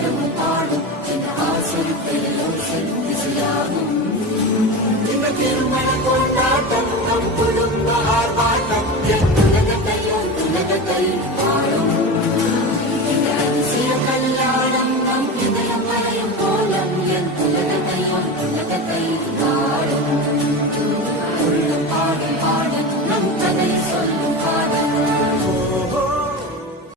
காலமும் பாடும் இந்த ஆசை பேரோசை இசையாகும். இந்த திருமண கொண்டாட்டம் நம் குடும்ப ஆர்ப்பாட்டம்